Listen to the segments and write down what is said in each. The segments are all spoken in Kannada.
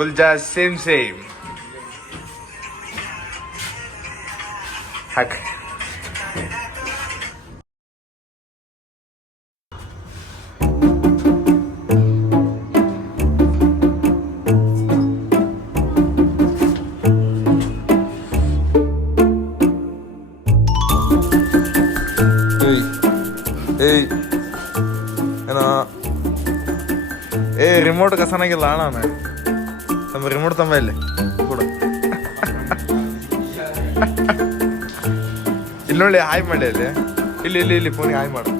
ಕುಲ್ಜಾ ಸೇಮ್ ಹಾಕ್. ಏಯ್ ಏನೋ ರಿಮೋಟ್ ಕಸನಾಗಿಲ್ಲ ಅಣ್ಣ. ನಮ್ಮ ರಿಮೋಟ್ ತಂಬ ಇಲ್ಲಿ ಕೂಡ ಇಲ್ಲಿ ನೋಡಿ ಹಾಯ್ ಮಾಡಿ ಅಲ್ಲಿ ಇಲ್ಲಿ ಫೋನಿಗೆ ಹಾಯ್ ಮಾಡು.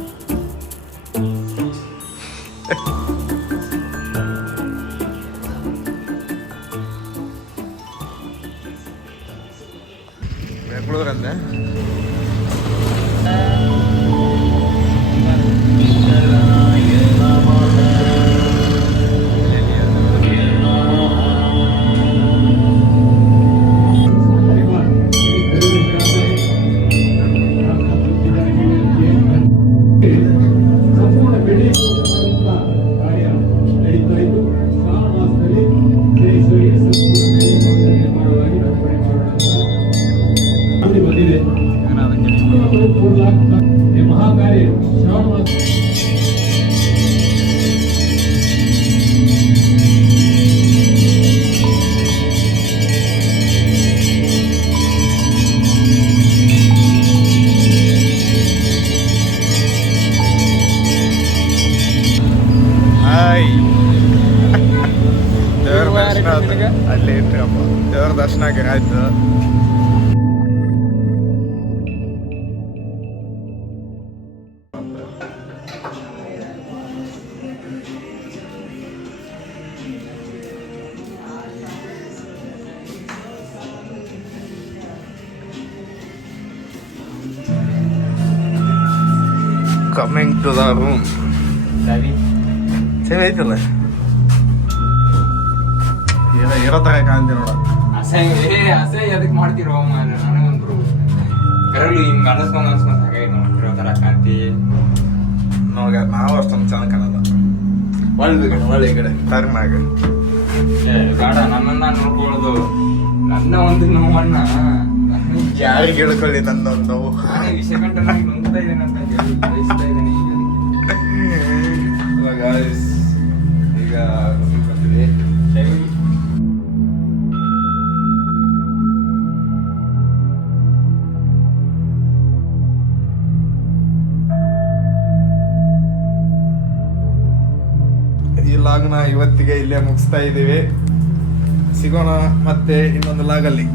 ಬೆಂಗಳೂರಂದೆ ಅಲ್ಲಿ ಇಟ್ರಪ್ಪ ದೇವ್ರ ದರ್ಶನಕ್ಕೆ ಆಯ್ತು. Coming to the room. ಸರಿ ಐತಲ್ಲ ಇರೋ ತರ ಕಾಣ್ತಿ ನೋಡ. ಅಸಹ್ಯ ಅದಕ್ಕೆ ಮಾಡ್ತಿರೋ ನನಗಂದ್ರು ಕರಳು ಹಿಂಗ ಅನ್ಸ್ಕೊಂಡ್ ಹಾಗೆ ನೋಡ್ತಿರೋ ತರ ಕಾಂತಿ. ನಾವು ಅಷ್ಟೊಂದು ಚೆನ್ನಾಗಿ ಕಾಣಲ್ಲ. ಒಳ್ಳೆ ಈ ಕಡೆ ಟರ್ನಾಗ ಬೇಡ ನನ್ನನ್ನ ನೋಡ್ಕೊಳ್ಳೋದು. ನನ್ನ ಒಂದು ನೋವನ್ನ ಯಾರಿಗೆ ಹೇಳ್ಕೊಳ್ಳಿ ನನ್ನೊಂದು ನೋವು. ವಿಷಯ ಕಂಡು ನನಗೆ ನುಂಗ್ತಾ ಇದ್ದೇನೆ ಅಂತ ಹೇಳಿ ಬಯಸ್ತಾ ಇದ್ದೇನೆ. ಈಗ ಬಂದ್ವಿ. ಈ ಲಾಗ್ನ ಇವತ್ತಿಗೆ ಇಲ್ಲೇ ಮುಗಿಸ್ತಾ ಇದ್ದೀವಿ. ಸಿಗೋಣ ಮತ್ತೆ ಇನ್ನೊಂದು ಲಾಗಲ್ಲಿ.